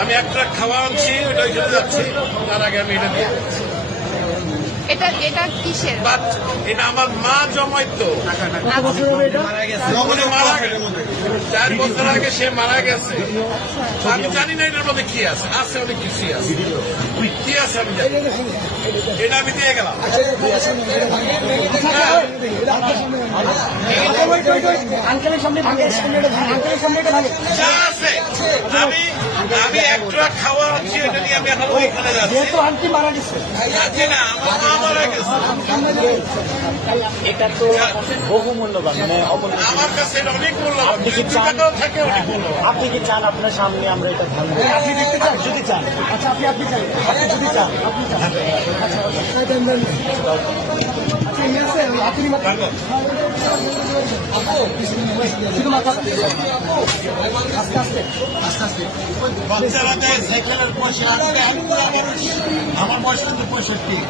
আমি একটা খাওয়া আনছি, ওটা ওইখানে যাচ্ছি, তার আগে আমি এটা দিয়ে এটা কিসের? এটা আমার মা জমাইতো, উনি মারা গেছে 4 বছর আগে, সে মারা গেছে। আমি জানি না এটার মধ্যে কি আছে, আছে অনেক কিছুই আছে, কি আছে আমি জানি। এটা আমি দিয়ে গেলাম। যা আছে আমি একটা খাওয়া আনছি, এটা নিয়ে আমি এখন ওইখানে যাচ্ছি। আন্টি মারা গেছে, না আমার মা মারা গেছে। এটা তো বহু মূল্যবান, মানে আমার কাছে এটা অনেক মূল্যবান। আপনি কি চান? থাকে অনেক মূল্যবান। আপনি কি চান আপনার সামনে আমরা এটা ধান আপনি দেখতে চান? যদি চান, আচ্ছা আপনি চান, আপনি যদি চান, আপনি চান, আচ্ছা আপনি আস্তে আস্তে বাচ্চারা দেয় সাইকেলের পয়সা আনতে, আমার বয়স কিন্তু 65।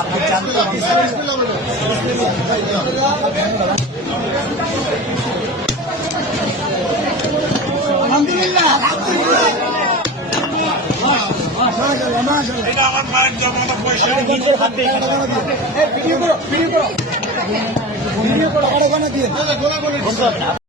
আপনি চান তো এটা আমার মায়ের জমানো পয়সা। নিজের হাতে ভিডিও করো, ভিডিও করো, ভিডিও করো,